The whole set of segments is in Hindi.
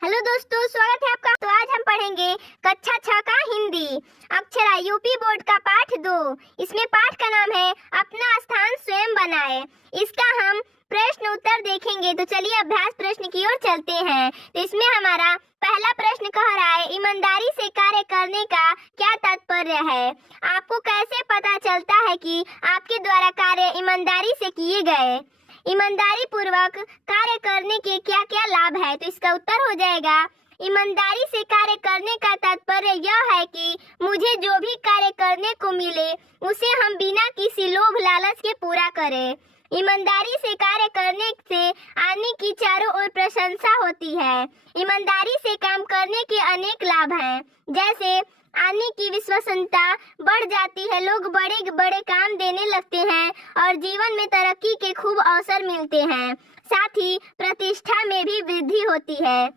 हेलो दोस्तों, स्वागत है आपका। तो आज हम पढ़ेंगे कक्षा 6 का हिंदी अक्षरा यूपी बोर्ड का पाठ 2। इसमें पाठ का नाम है अपना स्थान स्वयं बनाए। इसका हम प्रश्न उत्तर देखेंगे। तो चलिए अभ्यास प्रश्न की ओर चलते हैं। तो इसमें हमारा पहला प्रश्न कह रहा है, ईमानदारी से कार्य करने का क्या तात्पर्य है। आपको कैसे पता चलता है कि आपके द्वारा कार्य ईमानदारी से किए गए। ईमानदारी पूर्वक कार्य करने के क्या क्या लाभ है। तो इसका उत्तर हो जाएगा, ईमानदारी से कार्य करने का तात्पर्य यह है कि मुझे जो भी कार्य करने को मिले उसे हम बिना किसी लोभ लालच के पूरा करें। ईमानदारी से कार्य करने से आदमी की चारों ओर प्रशंसा होती है। ईमानदारी से काम करने के अनेक लाभ हैं, जैसे आदमी की विश्वसनीयता बढ़ जाती है, लोग बड़े बड़े काम देने लगते हैं और जीवन में तरक्की के खूब अवसर मिलते हैं। साथ ही प्रतिष्ठा में भी वृद्धि होती है।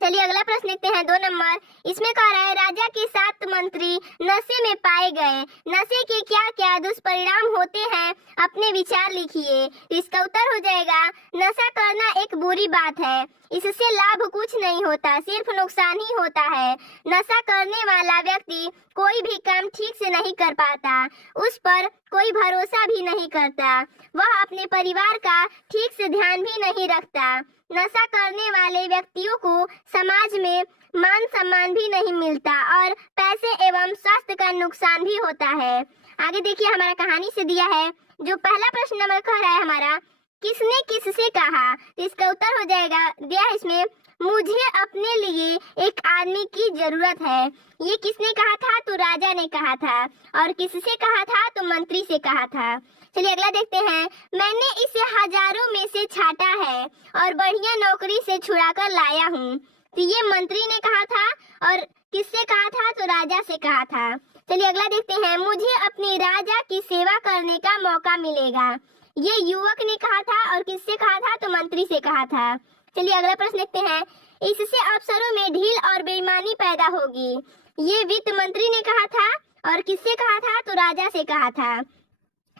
चलिए अगला प्रश्न देखते हैं, 2 नंबर। इसमें कह रहा है, राजा के 7 मंत्री नशे में पाए गए। नशे के क्या क्या दुष्परिणाम होते हैं, अपने विचार लिखिए। इसका उत्तर हो जाएगा, नशा करना एक बुरी बात है। इससे लाभ कुछ नहीं होता, सिर्फ नुकसान ही होता है। नशा करने वाला व्यक्ति कोई भी काम ठीक से नहीं कर पाता, उस पर कोई भरोसा भी नहीं करता, वह अपने परिवार का ठीक से ध्यान भी नहीं रखता। नशा करने वाले व्यक्तियों को समाज में मान सम्मान भी नहीं मिलता और पैसे एवं स्वास्थ्य का नुकसान भी होता है। आगे देखिए, हमारा कहानी से दिया है। जो पहला प्रश्न नंबर कह रहा है हमारा, किसने किससे कहा। तो इसका उत्तर हो जाएगा, दिया है इसमें, मुझे अपने लिए एक आदमी की जरूरत है। ये किसने कहा था। तो राजा ने कहा था। और किससे कहा था। तो मंत्री से कहा था। चलिए अगला देखते हैं, मैंने इसे हजारों में से छाटा है और बढ़िया नौकरी से छुड़ा कर लाया हूँ। तो ये मंत्री ने कहा था और किससे कहा था। तो राजा से कहा था। चलिए अगला देखते हैं, मुझे अपने राजा की सेवा करने का मौका मिलेगा। ये युवक ने कहा था और किससे कहा था। तो मंत्री से कहा था। चलिए अगला प्रश्न देखते हैं, इससे अफसरों में ढील और बेईमानी पैदा होगी। ये वित्त मंत्री ने कहा था और किससे कहा था। तो राजा से कहा था।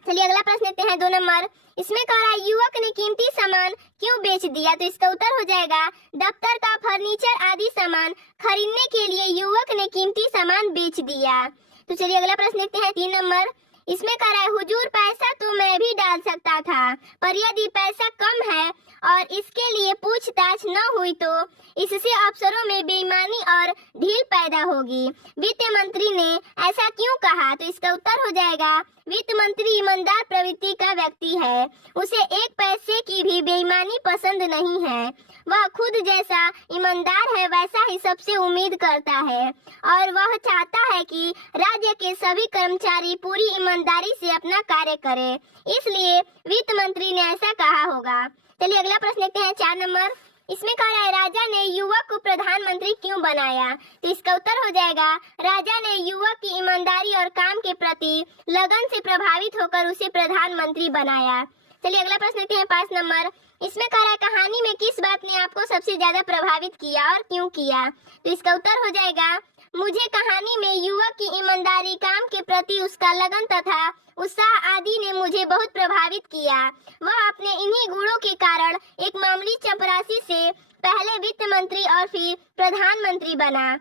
चलिए अगला प्रश्न देखते हैं, 2 नंबर। इसमें कह रहा है, युवक ने कीमती सामान क्यों बेच दिया। तो इसका उत्तर हो जाएगा, दफ्तर का फर्नीचर आदि सामान खरीदने के लिए युवक ने कीमती सामान बेच दिया। तो चलिए अगला प्रश्न देखते हैं, 3 नंबर। इसमें कह रहा है, हुजूर पैसा तो मैं भी डाल सकता था, पर यदि पैसा कम है और इसके लिए पूछताछ न हुई तो इससे अफसरों में बेईमानी और ढील पैदा होगी। वित्त मंत्री ने ऐसा क्यों कहा। तो इसका उत्तर हो जाएगा, वित्त मंत्री ईमानदार प्रवृत्ति का व्यक्ति है, उसे एक पैसे की भी बेईमानी पसंद नहीं है। वह खुद जैसा ईमानदार है वैसा ही सबसे उम्मीद करता है और वह चाहता है कि राज्य के सभी कर्मचारी पूरी ईमानदारी से अपना कार्य करें, इसलिए वित्त मंत्री ने ऐसा कहा होगा। चलिए अगला प्रश्न देखते हैं, 4 नंबर। इसमें कह रहा है, राजा ने युवक को प्रधानमंत्री क्यों बनाया। तो इसका उत्तर हो जाएगा, राजा ने युवक की ईमानदारी और काम के प्रति लगन से प्रभावित होकर उसे प्रधानमंत्री बनाया। चलिए अगला प्रश्न देखते हैं, 5 नंबर। इसमें कह रहा है, कहानी में किस बात ने आपको सबसे ज्यादा प्रभावित किया और क्यों किया। तो इसका उत्तर हो जाएगा, मुझे कहानी में युवक की ईमानदारी, काम के प्रति उसका लगन तथा उत्साह आदि ने मुझे बहुत प्रभावित किया। वह अपने इन्हीं गुणों के कारण एक मामूली चपरासी से पहले वित्त मंत्री और फिर प्रधानमंत्री बना।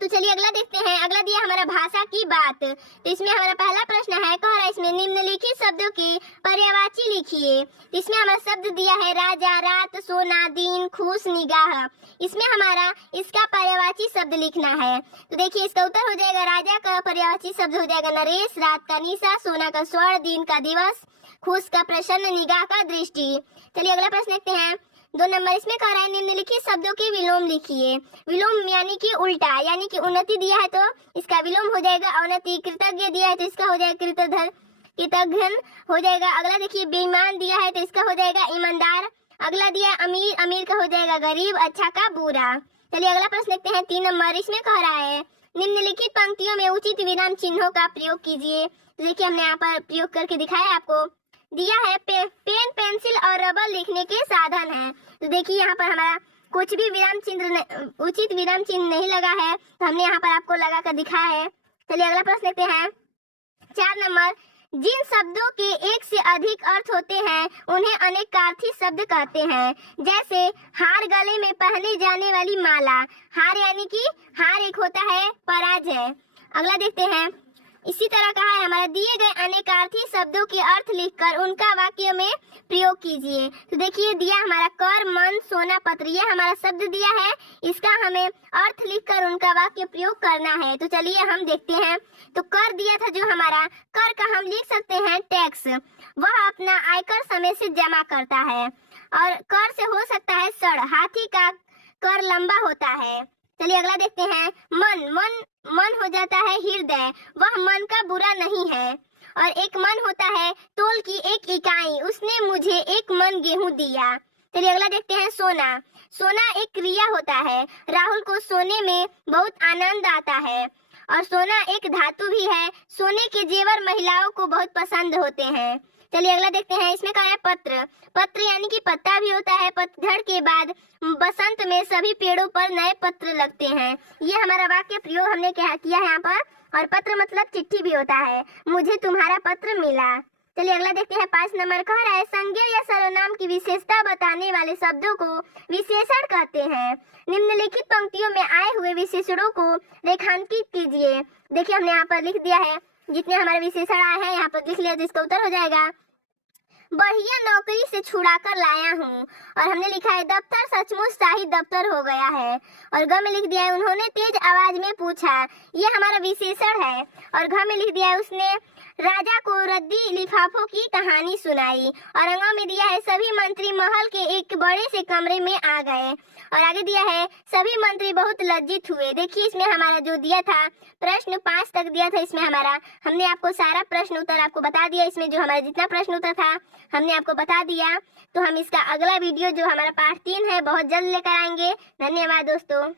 तो चलिए अगला देखते हैं। अगला दिया हमारा भाषा की बात। तो इसमें हमारा पहला प्रश्न है, कह रहा है, इसमें निम्नलिखित शब्दों के पर्यायवाची लिखिए। तो इसमें हमारा शब्द दिया है, राजा, रात, सोना, दिन, खुश, निगाह। इसमें हमारा इसका पर्यायवाची शब्द लिखना है। तो देखिए इसका उत्तर हो जाएगा, राजा का पर्यायवाची शब्द हो जाएगा नरेश, रात का निशा, सोना का स्वर्ण, दिन का दिवस, खुश का प्रसन्न, निगाह का दृष्टि। चलिए अगला प्रश्न देखते हैं, 2 नंबर। इसमें कह रहा है, निम्नलिखित शब्दों के विलोम लिखिए। विलोम यानी कि उल्टा, यानी कि उन्नति दिया है तो इसका विलोम हो जाएगा अवनति। कृतज्ञ दिया है तो इसका हो जाएगा कृतघ्न हो जाएगा। अगला देखिए, बेईमान दिया है तो इसका हो जाएगा ईमानदार। अगला दिया अमीर, अमीर का हो जाएगा गरीब, अच्छा का बुरा। चलिए अगला प्रश्न देखते हैं, 3 नंबर। इसमें कह रहा है, निम्नलिखित पंक्तियों में उचित विराम चिन्हों का प्रयोग कीजिए। तो देखिए हमने यहाँ पर प्रयोग करके दिखाया आपको। दिया है, पेन, पेंसिल और रबर लिखने के साधन हैं। तो देखिए यहाँ पर हमारा कुछ भी विराम चिन्ह, उचित विराम चिन्ह नहीं लगा है, तो हमने यहाँ पर आपको लगा कर दिखाया है। चलिए अगला प्रश्न देखते हैं, 4 नंबर। जिन शब्दों के एक से अधिक अर्थ होते हैं उन्हें अनेकार्थी शब्द कहते हैं। जैसे हार, गले में पहने जाने वाली माला। हार यानी कि हार एक होता है पराजय। अगला देखते हैं। इसी तरह कहा है हमारा, दिए गए अनेकार्थी शब्दों के अर्थ लिखकर उनका वाक्य में प्रयोग कीजिए। तो देखिए दिया हमारा कर, मन, सोना, पत्र, ये हमारा शब्द दिया है, इसका हमें अर्थ लिखकर उनका वाक्य प्रयोग करना है। तो चलिए हम देखते हैं। तो कर दिया था जो हमारा, कर का हम लिख सकते हैं टैक्स। वह अपना आयकर समय से जमा करता है। और कर से हो सकता है सड़, हाथी का कर लंबा होता है। चलिए अगला देखते हैं। मन हो जाता है हृदय, वह मन का बुरा नहीं है। और एक मन होता है तोल की एक इकाई, उसने मुझे 1 मन गेहूं दिया। चलिए अगला देखते हैं। सोना एक क्रिया होता है। राहुल को सोने में बहुत आनंद आता है। और सोना एक धातु भी है। सोने के जेवर महिलाओं को बहुत पसंद होते हैं। चलिए अगला देखते हैं। इसमें कहा है पत्र यानी कि पत्ता भी होता है। पतझड़ के बाद बसंत में सभी पेड़ों पर नए पत्र लगते हैं। ये हमारा वाक्य प्रयोग हमने क्या किया है यहाँ पर। और पत्र मतलब चिट्ठी भी होता है। मुझे तुम्हारा पत्र मिला। चलिए अगला देखते हैं। 5 नंबर कह रहा है, संज्ञा या सर्वनाम की विशेषता बताने वाले शब्दों को विशेषण कहते हैं। निम्नलिखित पंक्तियों में आए हुए विशेषणों को रेखांकित कीजिए। देखिए हमने यहाँ पर लिख दिया है, जितने हमारे विशेषण आए हैं यहाँ पर लिख लिया, जिसका उत्तर हो जाएगा बढ़िया नौकरी से छुड़ा कर लाया हूँ। और हमने लिखा है दफ्तर सचमुच शाही दफ्तर हो गया है। और ग में लिख दिया है उन्होंने तेज आवाज में पूछा, ये हमारा विशेषण है। और घ में लिख दिया है उसने राजा को रद्दी लिफाफों की कहानी सुनाई। और अंग में दिया है सभी मंत्री महल के एक बड़े से कमरे में आ गए। और आगे दिया है सभी मंत्री बहुत लज्जित हुए। देखिए इसमें हमारा जो दिया था प्रश्न 5 तक दिया था, इसमें हमारा हमने आपको सारा प्रश्न उत्तर आपको बता दिया। इसमें जो हमारा जितना प्रश्न उत्तर था हमने आपको बता दिया। तो हम इसका अगला वीडियो जो हमारा पार्ट 3 है बहुत जल्द लेकर आएंगे। धन्यवाद दोस्तों।